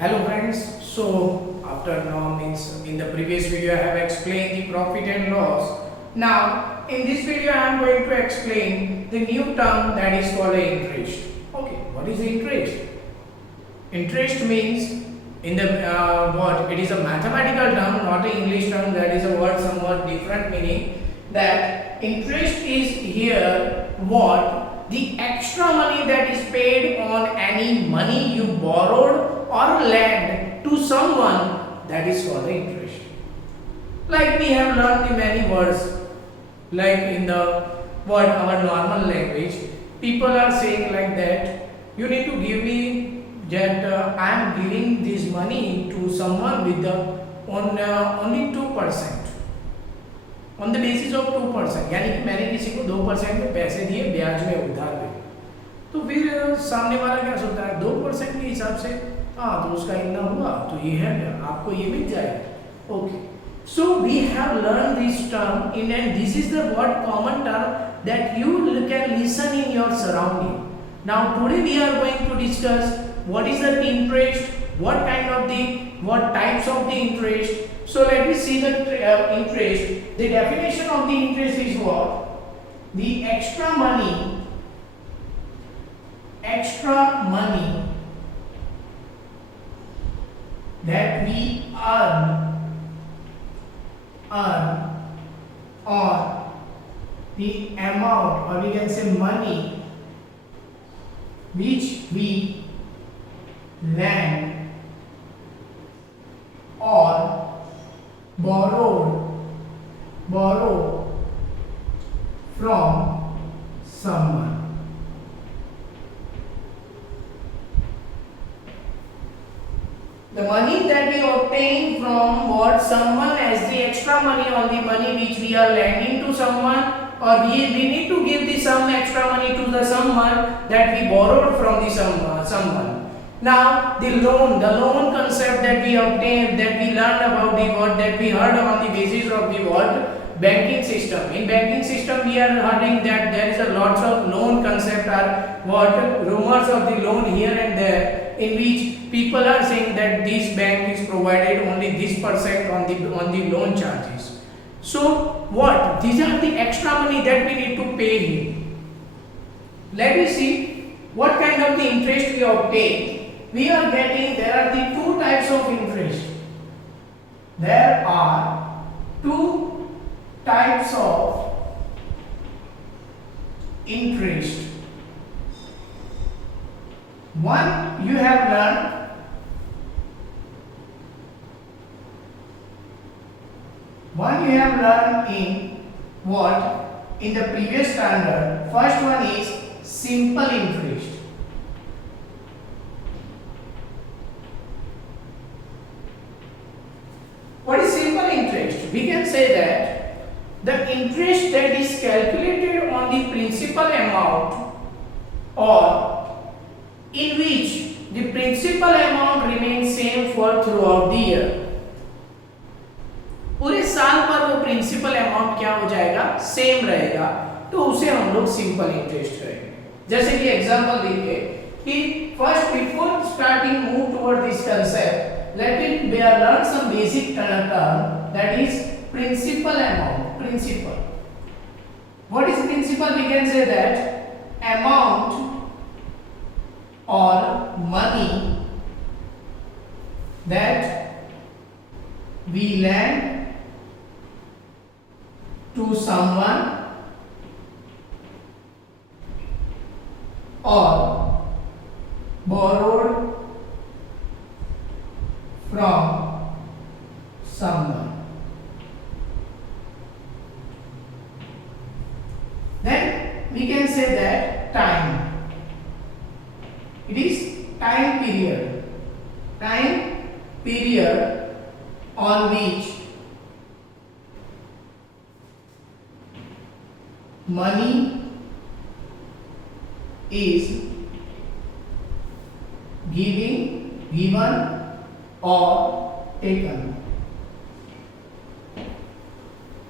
Hello friends, so after now means in the previous video I have explained the profit and loss. Now in this video I am going to explain the new term that is called interest. Okay, what is interest? Interest means in the what it is a mathematical term, not an English term. That is a word somewhat different meaning. That interest is here what the extra money that is paid on any money you borrowed or lend to someone, that is called the interest. Like we have learned the many words, like in the what our normal language, people are saying like that. You need to give me that I am giving this money to someone with the on only 2%. On the basis of 2%, यानी कि मैंने किसी को 2% में पैसे दिए ब्याज में उधार पे, तो फिर सामने वाला क्या सोचता है 2% के हिसाब से, हाँ तो उसका इतना हुआ तो ये है आपको ये मिल जाएगा. Okay, so we have learn this term in and this is the word common term that you can listen in your surrounding. Now today we are going to discuss what is the interest, what kind of the what types of the interest. So let me see the interest. The definition of the interest is what? The extra money that we earn or the amount, or we can say money which we lend or borrow from someone. The money that we obtain from what someone as the extra money on the money which we are lending to someone, or we need to give the some extra money to the someone that we borrowed from the someone. Now the loan concept that we obtained, that we learned about the what, that we heard on the basis of the what, banking system. In banking system we are hearing that there is a lots of loan concept are what, rumors of the loan here and there, in which people are saying that this bank is provided only this percent on the loan charges. So what, these are the extra money that we need to pay him. Let me see what kind of the interest we obtain. We are getting, there are the two types of interest. There are two types of interest. One you have learned, in what? In the previous standard. First one is simple interest. What is simple interest? We can say that the interest that is calculated on the principal amount, or in which the principal amount remains same for throughout the year. पूरे साल पर वो principal amount क्या हो जाएगा, same रहेगा, तो उसे हम लोग सिंपल इंटरेस्ट करेंगे. जैसे कि एग्जांपल देखिए कि first before starting move toward this concept, let it we are learn some basic term, that is principal amount. Principal, what is principal? We can say that amount or money that we lend to someone or borrowed from someone. Then we can say that time. It is time period on which money is given or taken.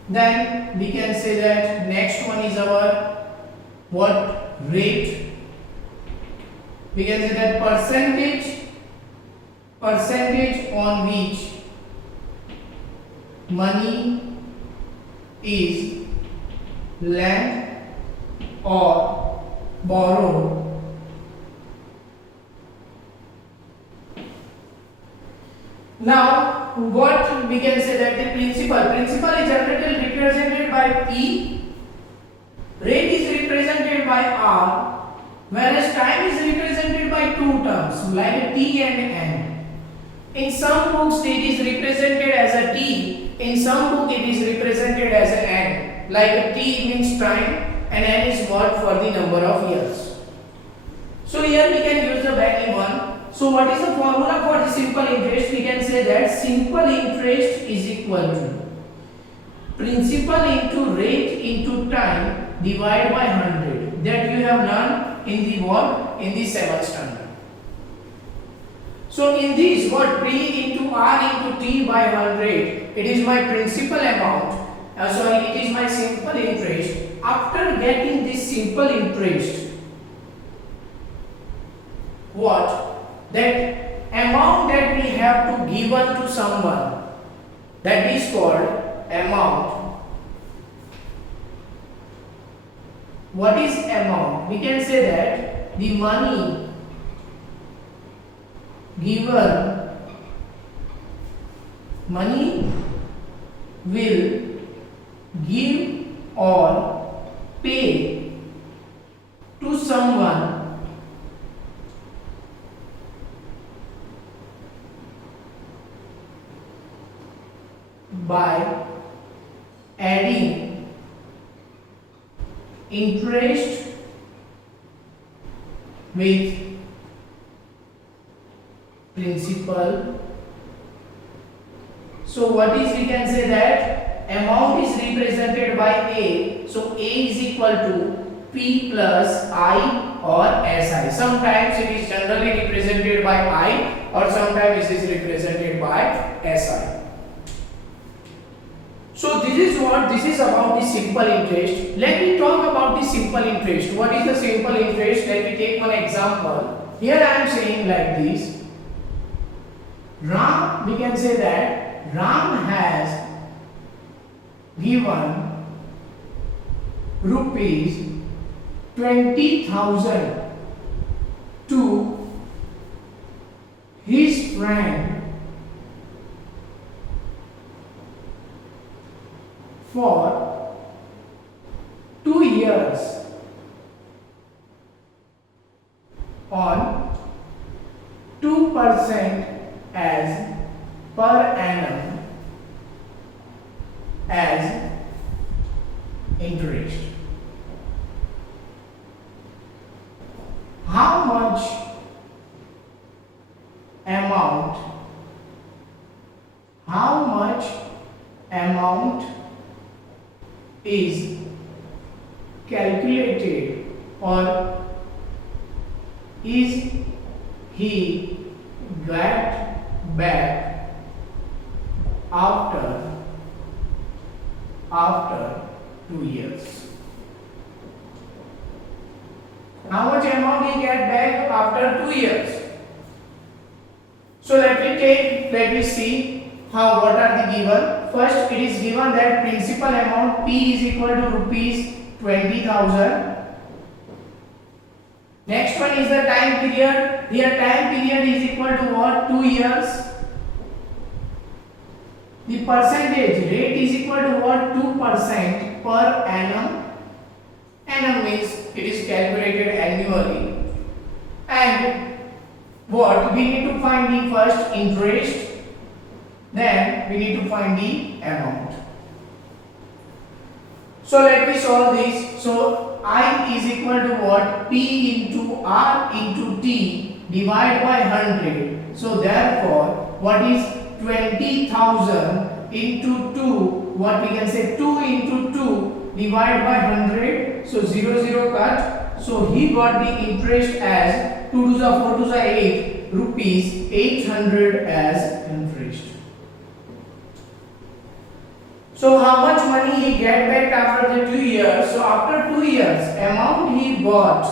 Then we can say that next one is our what, rate. We can say that percentage percentage on which money is lent or borrowed. Now, what we can say that the principal is generally represented by P, rate is represented by R, whereas time is represented by two terms like T and N. In some books it is represented as a T, in some book it is represented as an N. Like T means time and N is word for the number of years. So here we can use the value 1. So what is the formula for the simple interest? We can say that simple interest is equal to principal into rate into time divided by 100. That you have learned in the what? In the 7th standard. So in this what P into R into T by 100, it is my principal amount. It is my simple interest. After getting this simple interest, what? That amount that we have to given to someone, that is called amount. What is amount? We can say that the money given, money will give or pay to someone by adding interest with principal. So what is, we can say that amount is represented by A. So A is equal to P plus I or SI. Sometimes it is generally represented by I or sometimes it is represented by SI. So this is about the simple interest. Let me talk about the simple interest. What is the simple interest? Let me take one example. Here I am saying like this. Ram, we can say that Ram has given rupees 20,000 to his friend for 2 years on 2% as per annum as interest. How much amount is calculated or is he got back after 2 years? How much amount he get back after 2 years? So let me see what are the given. First, it is given that principal amount P is equal to rupees 20,000. Next one is the time period. Here time period is equal to what? 2 years. The percentage rate is equal to what? 2% per annum. Annum means it is calculated annually. And what? We need to find the first interest. Then we need to find the amount. So let me solve this. So I is equal to what? P into R into T divided by 100. So therefore, what is 20,000 into 2? What we can say 2 into 2 divided by 100. So 0 cut. So he got the interest as 2 to the 4 to the 8 rupees 800 as interest. So how much money he get back after the 2 years? So after 2 years, amount he got.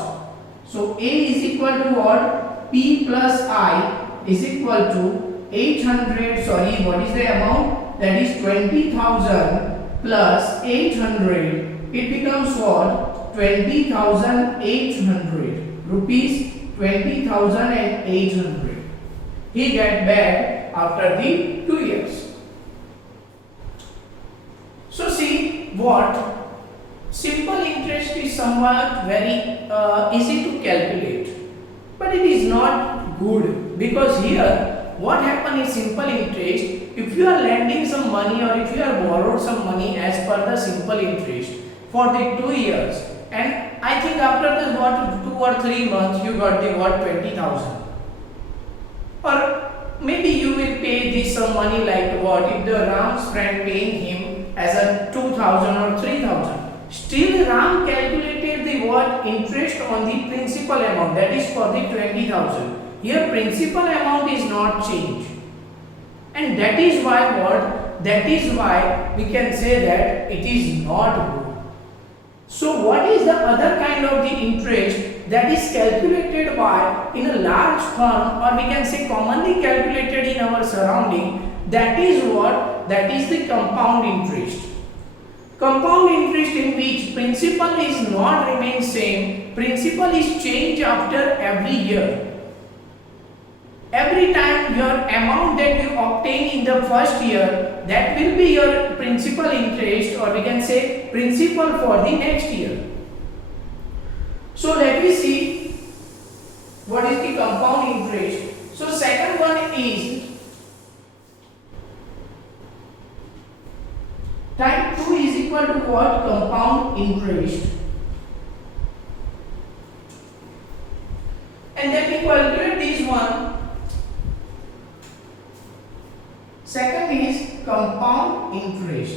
So A is equal to what? P plus I is equal to 800, sorry, what is the amount? That is 20,000 plus 800. It becomes what? 20,800 rupees, 20,800. He get back after the 2 years. So see what? Simple interest is somewhat very easy to calculate, but it is not good, because here what happens is simple interest. If you are lending some money or if you are borrowed some money as per the simple interest for the 2 years, and I think after the what 2 or 3 months you got the what 20,000, or maybe you will pay this some money like what if the Ram's friend paying him as a 2,000 or 3,000. Still Ram calculated the what interest on the principal amount, that is for the 20,000. Here principal amount is not changed, and that is why what? That is why we can say that it is not good. So what is the other kind of the interest that is calculated by in a large firm, or we can say commonly calculated in our surrounding? That is what? That is the compound interest. Compound interest in which principal is not remain same, principal is changed after every year. Every time your amount that you obtain in the first year, that will be your principal interest, or we can say principal for the next year. So let me see what is the compound interest. So second one is type 2 is equal to what? Compound interest. And then we calculate this one. Second is compound interest.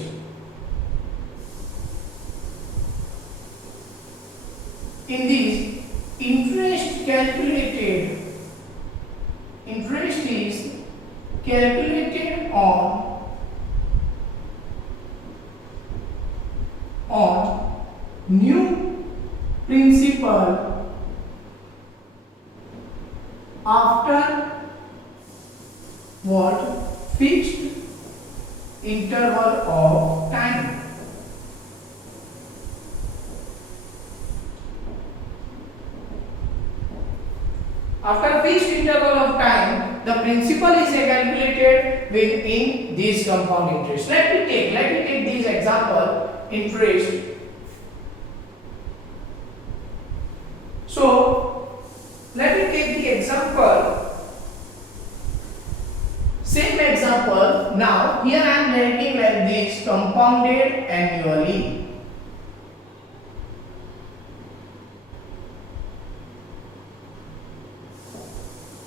In this, interest is calculated on new principal after what? Fixed interval of time. After fixed interval of time, the principal is calculated within this compound interest. Let me take this example, interest. So let me take the example. Same example. Now here I am writing like this, compounded annually.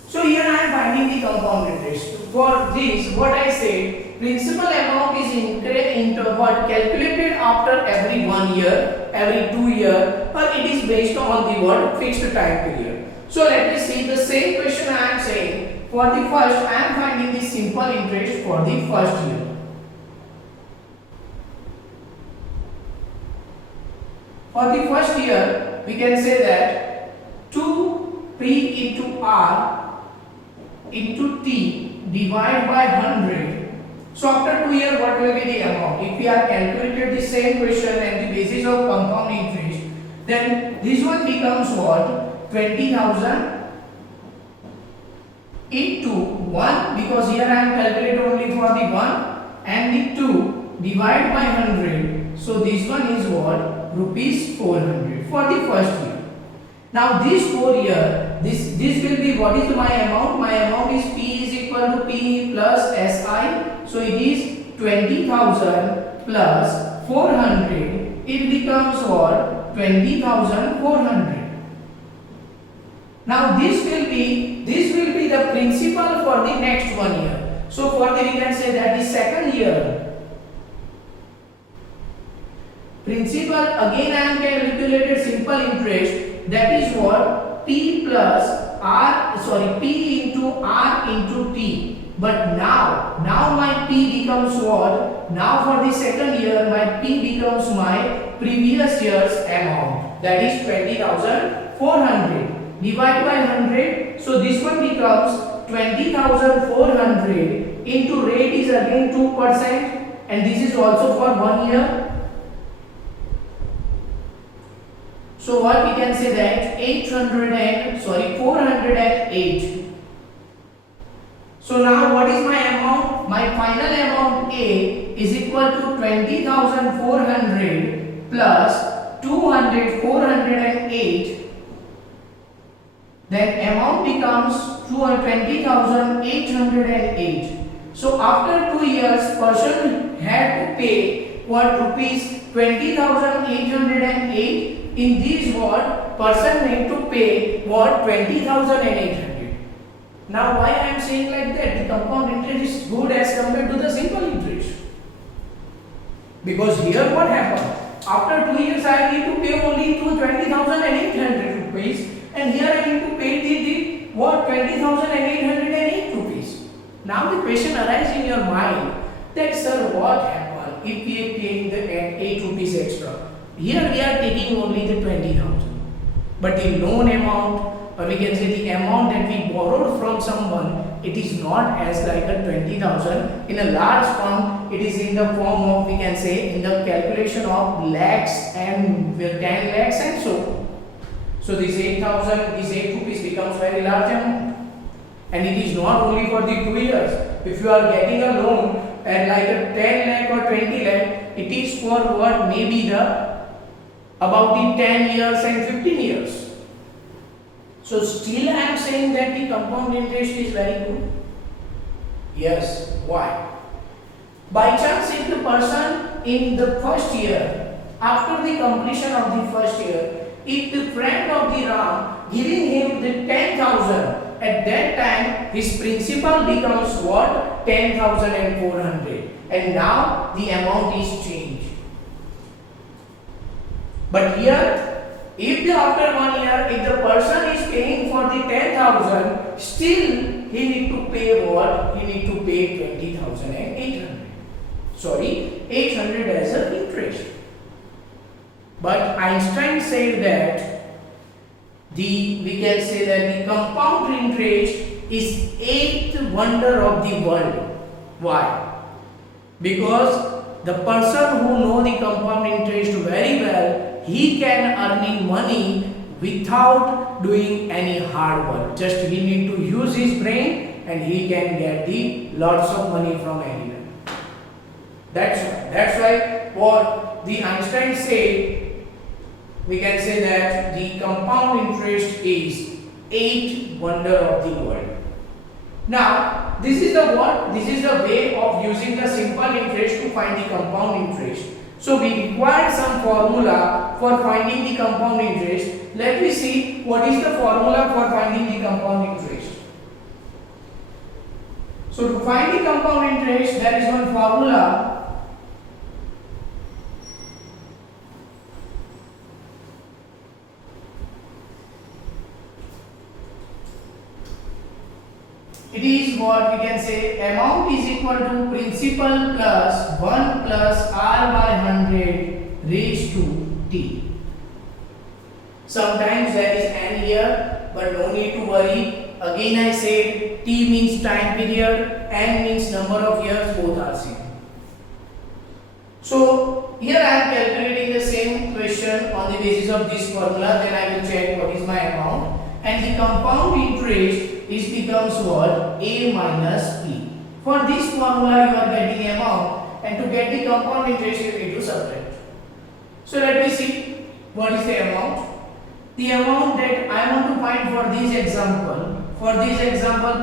So here I am finding the compound interest. For this, what I said, principal amount is calculated after every 1 year, every 2 year, or it is based on the what? Fixed time period. So let me see the same question I am saying. For the first, I am finding the simple interest for the first year. For the first year, we can say that 2p into r into t divided by 100. So after 2 years, what will be the amount? If we are calculated the same question and the basis of compound interest, then this one becomes what? 20,000 into 1, because here I am calculating only for the 1, and the 2 divided by 100. So this one is what? Rupees 400 for the first year. Now this 4 year, this will be, what is my amount? My amount is P is equal to P plus SI. So it is 20,000 plus 400. It becomes what? 20,400. Now this will be the principal for the next 1 year. So for the, we can say that the second year, principal again I am calculated simple interest. That is what? P plus R, sorry, P into R into T. But now my P becomes what? Now for the second year, my P becomes my previous year's amount. That is 20,400 divided by 100. So this one becomes 20,400 into rate is again 2%, and this is also for 1 year. So what we can say that 408. So now what is my amount? My final amount A is equal to 20,400 plus 408. Then amount becomes 20,808. So after 2 years, person had to pay what rupees 20,808. In this what person need to pay what 20,800. Now why I am saying like that? The compound interest is good as compared to the simple interest. Because here what happened? After 2 years I need to pay only 20,800 rupees, and here I need to pay the what 20,808 rupees. Now the question arises in your mind that sir, what happened if we are paying the 8 rupees extra? Here we are taking only the 20,000, but the loan amount, or we can say the amount that we borrowed from someone, it is not as like a 20,000. In a large form, it is in the form of, we can say, in the calculation of lakhs and 10 lakhs and so on. So this 8,000, this 8 rupees becomes very large amount, and it is not only for the 2 years. If you are getting a loan at like a 10 lakh or 20 lakh, it is for what maybe the about the 10 years and 15 years. So still I am saying that the compound interest is very good. Yes. Why? By chance if the person in the first year, after the completion of the first year, if the friend of the Ram giving him the 10,000, at that time his principal becomes what? 10,400, and now the amount is changed. But here, if after 1 year, if the person is paying for the 10,000, still he need to pay what? He need to pay 20,800. Sorry, 800 as an interest. But Einstein said that we can say that the compound interest is 8th wonder of the world. Why? Because the person who know the compound interest very well, he can earning money without doing any hard work. Just he need to use his brain and he can get the lots of money from anywhere. That's why what the Einstein said, we can say that the compound interest is 8th wonder of the world. Now this is the what? This is the way of using the simple interest to find the compound interest. So we require some formula for finding the compound interest. Let me see what is the formula for finding the compound interest. So to find the compound interest, there is one formula. It is what we can say, amount is equal to principal plus 1 plus r by 100 raised to t. Sometimes there is n here, but no need to worry. Again I said t means time period, n means number of years, both are same. So here I am calculating the same question on the basis of this formula, then I will check what is my amount, and the compound interest is becomes what? A minus P. For this formula you are getting amount, and to get the compound interest you need to subtract. So let me see what is the amount. The amount that I want to find for this example,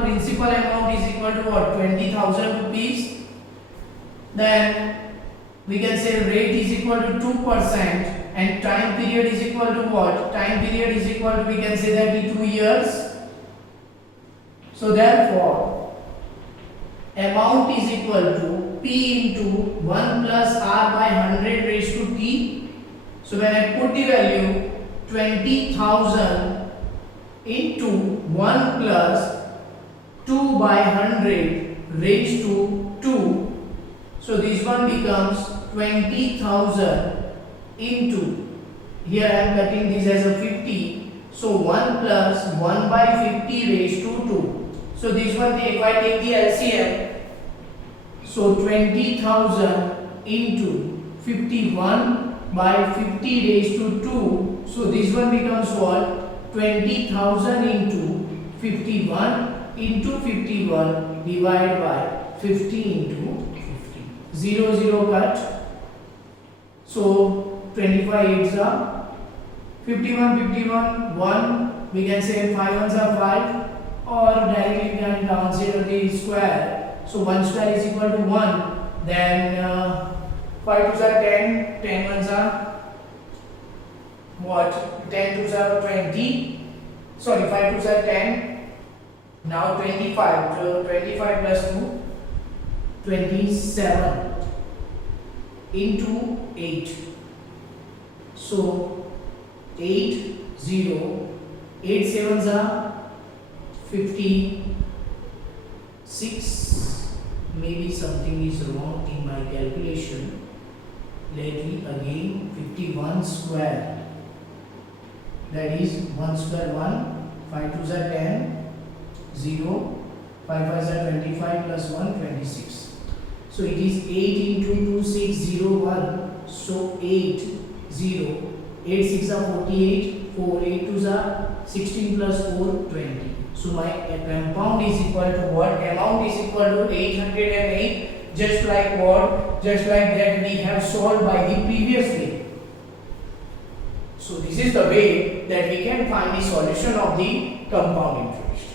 principal amount is equal to what? 20,000 rupees. Then we can say rate is equal to 2%, and time period is equal to what? Time period is equal to, we can say that be 2 years. So therefore, amount is equal to P into 1 plus R by 100 raised to T. So when I put the value 20,000 into 1 plus 2 by 100 raised to 2. So this one becomes 20,000 into, here I am cutting this as a 50. So 1 plus 1 by 50 raised to 2. So this one, if I take the LCM, so 20,000 into 51 by 50 raised to 2. So this one becomes what? 20,000 into 51 into 51 divided by 50 into 50. 0, 0 cut. So 25 8s are 51, 51, 1. We can say 5 ones are 5, or directly we can consider the square. So 1 square is equal to 1. Then 5 2s are 10, 10 ones are what? 10 2s are 20. Sorry, 5 2s are 10. Now 25. So 25 plus 2, 27 into 8. So 8 0, 8 sevens are 56. Maybe something is wrong in my calculation. Let me again 51 square. That is 1 square 1, 5 2s are 10, 0, 5 5s are 25 plus 1 26. So it is 8 into 2 6 0 1. So 8 0, 8 6 are 48, 4 8 2s are 16 plus 4 20. So my compound is equal to what? Amount is equal to 808, just like what? Just like that we have solved by the previous way. So this is the way that we can find the solution of the compound interest.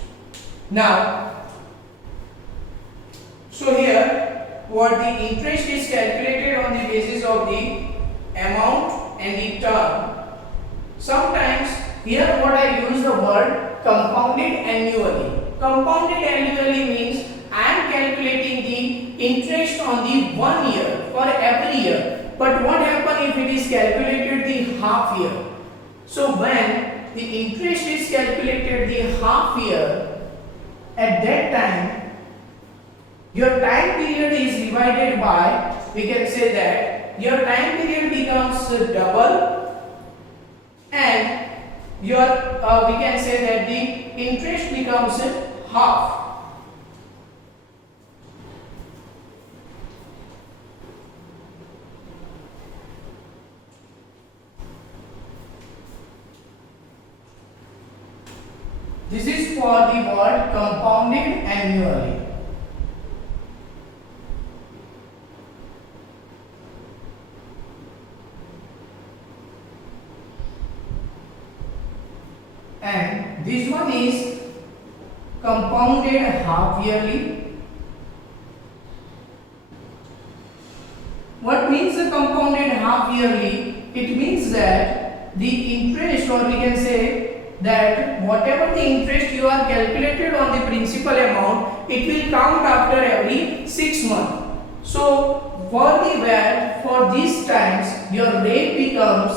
Now, so here what the interest is calculated on the basis of the amount and the term. Sometimes here what I use the word compounded annually. Compounded annually means I am calculating the interest on the 1 year for every year. But what happens if it is calculated the half year? So when the interest is calculated the half year, at that time your time period is divided by, we can say that your time period becomes double, and your we can say that the interest becomes half. This is for the word compounded annually. And this one is compounded half yearly. What means the compounded half yearly? It means that the interest, or we can say that whatever the interest you are calculated on the principal amount, it will count after every 6 months. So for the VAT, for these times, your rate becomes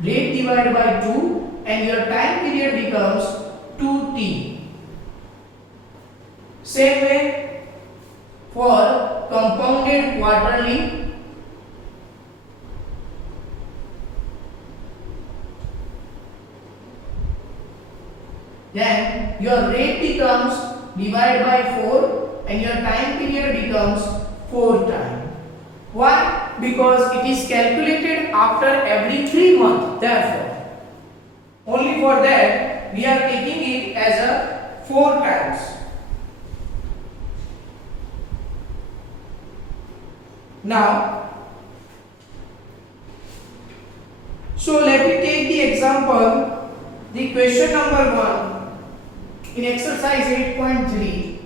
rate divided by 2, and your time period becomes 2t. Same way for compounded quarterly, then your rate becomes divided by 4 and your time period becomes 4 times. Why? Because it is calculated after every 3 months. Therefore, only for that we are taking it as a 4 times. Now, so let me take the example, the question number 1 in exercise 8.3.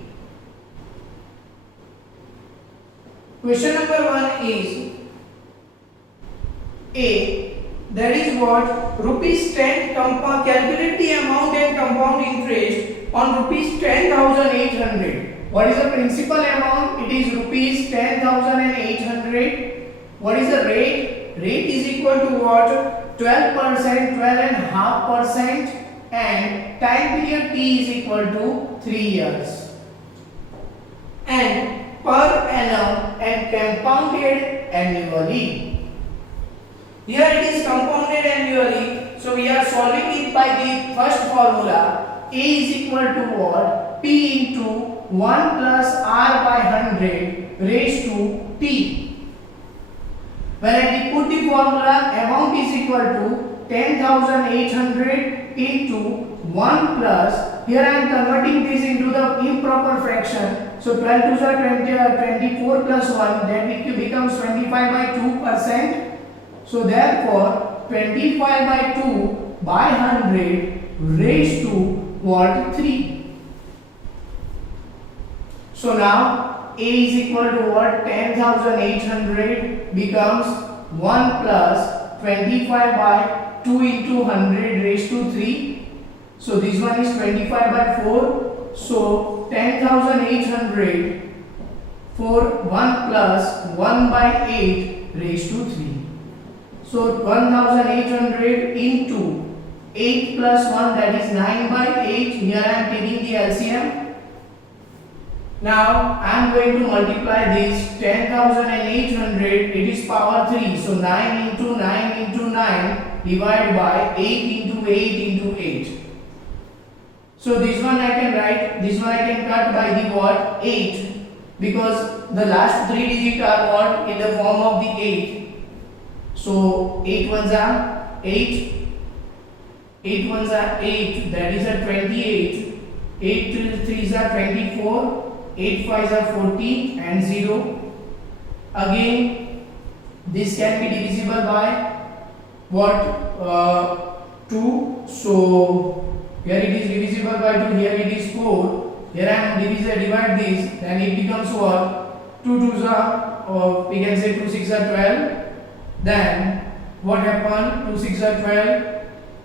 Question number 1 is A. That is what? Rupees 10 calculate the amount and compound interest on rupees 10,800. What is the principal amount? It is rupees 10,800. What is the rate? Rate is equal to what? 12%, 12.5%, and time period T is equal to 3 years. And per annum and compounded annually. Here it is compounded annually, So we are solving it by the first formula. A is equal to what? P into 1 plus R by 100 raised to T. When I put the formula, amount is equal to 10,800 into 1 plus, here I am converting this into the improper fraction. So 12 to 24 plus 1, then it becomes 25 by 2%. So therefore 25 by 2 by 100 raised to what? 3. So now A is equal to what? 10,800 becomes 1 plus 25 by 2 into 100 raised to 3. So this one is 25 by 4. So 10,800 for 1 plus 1 by 8 raised to 3. So 1,800 into 8 plus 1, that is 9 by 8. Here I am taking the LCM. Now I am going to multiply this 10,800, it is power 3. So 9 into 9 into 9 divided by 8 into 8 into 8. So this one I can write, this one I can cut by the what? 8, because the last 3 digits are what? In the form of the 8. So 8 ones are 8, 8 ones are 8, that is a 28, 8 threes are 24, 8 fives are 40 and 0. Again this can be divisible by what? 2. So here it is divisible by 2, here it is 4. Here I am divide this, then it becomes what? 2 twos are, we can say 2 6 are 12. Then what happened? 2 6 are 12,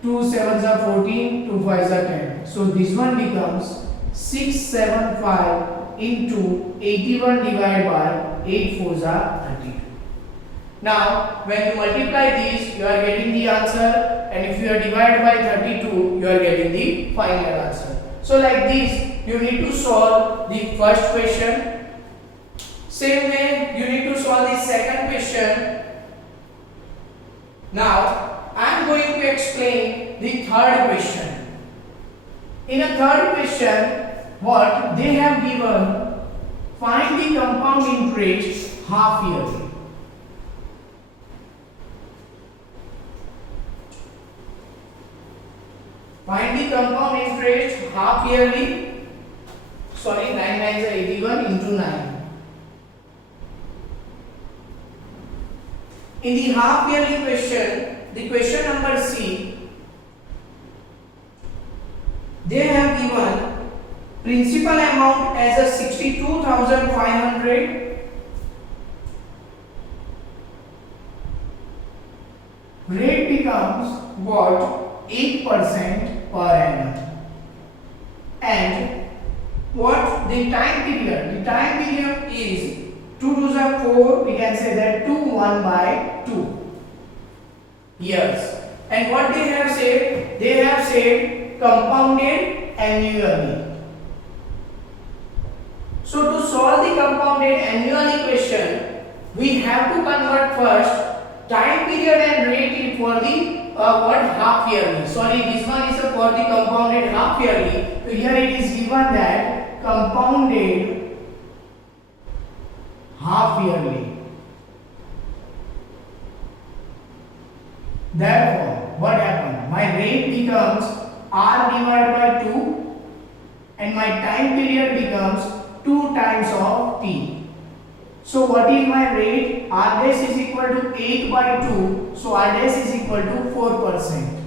2 7s are 14, 2 5s are 10. So this one becomes 675 into 81 divided by 8 4s are 32. Now when you multiply these, you are getting the answer, and if you are divided by 32, you are getting the final answer. So like this you need to solve the first question. Same way you need to solve the second question. Now I am going to explain the third question. In a third question, what they have given, find the compound interest half yearly. Find the compound interest half yearly. Sorry, 9 9s are 81 into 9. In the half yearly question, the question number C, they have given principal amount as a 62,500, rate becomes what? 8% per annum, and what the time period? The time period is 2 to the 4, we can say that 2 1 by 2 years. And what they have said? They have said compounded annually. So to solve the compounded annually question, we have to convert first time period and rate it for the what? Half yearly. Sorry, this one is for the compounded half yearly. So here it is given that compounded half yearly. Therefore, what happened? My rate becomes R divided by 2 and my time period becomes 2 times of T. So what is my rate? R dash is equal to 8 by 2. So R dash is equal to 4%.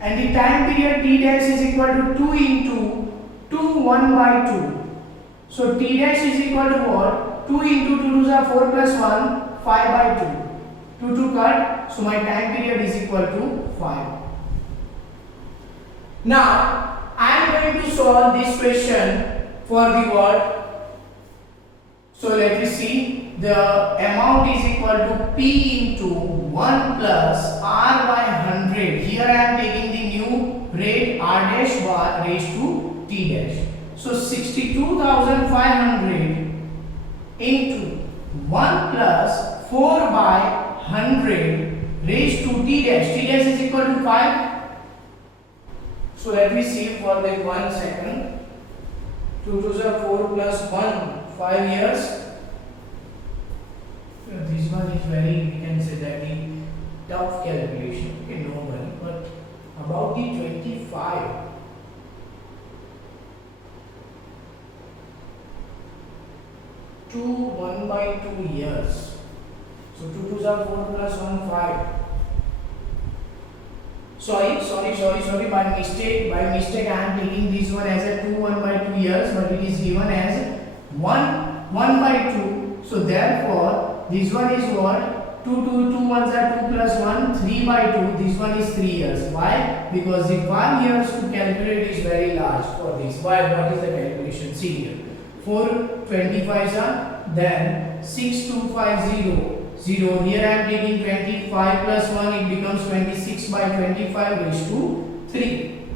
And the time period T dash is equal to 2 into 2 1 by 2. So T dash is equal to what? 2 into 2 to the 4 plus 1, 5 by 2. 2 to cut. So my time period is equal to 5. Now I am going to solve this question for the what? So let us see, the amount is equal to P into 1 plus R by 100. Here I am taking the new rate R dash bar raised to T dash. So 62,500 into 1 plus 4 by 100 raised to t dash. T dash is equal to 5. So let me see for the 1 second. 2 to the 4 plus 1, 5 years. So this one is very, we can say that the tough calculation. Okay, no worry. But about the 25. 2 1 by 2 years. So 2 to the 4 plus 1 5. Sorry. By mistake I am taking this one as a 2 1 by 2 years, but it is given as 1 1 by 2. So therefore this one is what? 2 ones are 2 plus 1, 3 by 2. This one is 3 years. Why? Because the 1 years to calculate is very large for this. Why? What is the calculation? See here. 4 25s are, then 6250 0. Here I am taking 25 plus 1, it becomes 26 by 25 raised to 3.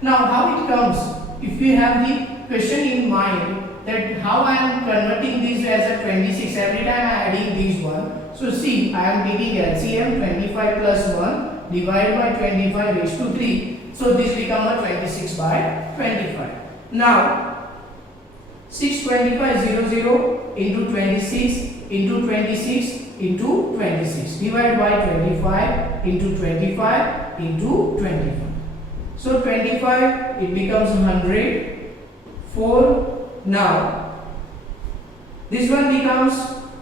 Now how it comes? If you have the question in mind that how I am converting this as a 26, every time I am adding these one. So see, I am taking LCM 25 plus 1 divided by 25 raised to 3. So this becomes a 26 by 25. Now 62500 into 26 into 26 into 26 divided by 25 into 25 into 25. So 25 it becomes 100. 4 now this one becomes,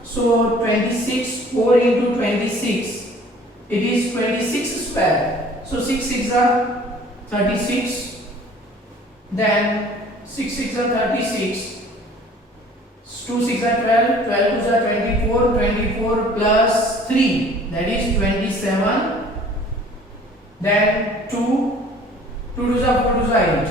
so 26 4 into 26 it is 26 square. So 6 6 are 36, then 6 6 are 36. 2 6 are 12, 12 2 are 24, 24 plus 3 that is 27, then 2 2 are 4 are 8.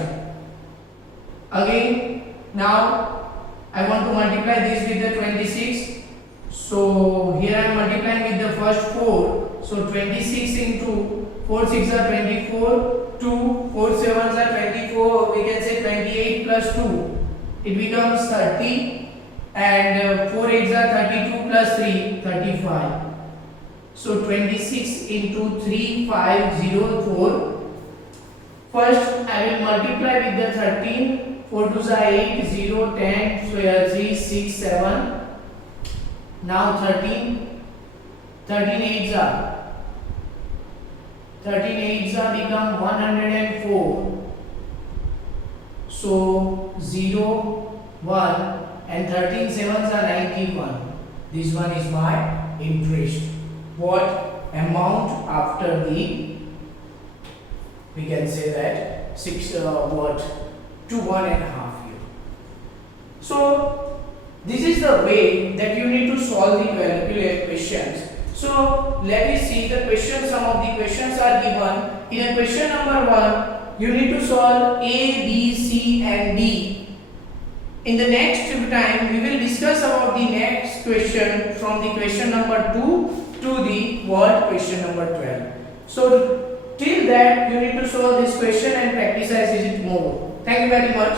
Again now I want to multiply this with the 26, so here I am multiplying with the first 4, so 26 into 4 6 are 24, 2 4 7s are 24, we can say 28 plus 2 it becomes 30, and 4 8s are 32 plus 3 35. So 26 into 3504. First I will multiply with the 13. 4 2s are 8, 0 10 3 6 7. Now 13 8s are become 104. So 0 1 and 13 sevens are 91. This one is my interest. What amount after the, we can say that 6 what to 1.5 year. So this is the way that you need to solve the calculate questions. So let me see the question. Some of the questions are given. In a question number 1, you need to solve A, B, C and D. In the next time, we will discuss about the next question from the question number 2 to the what question number 12. So till that, you need to solve this question and practice it more. Thank you very much.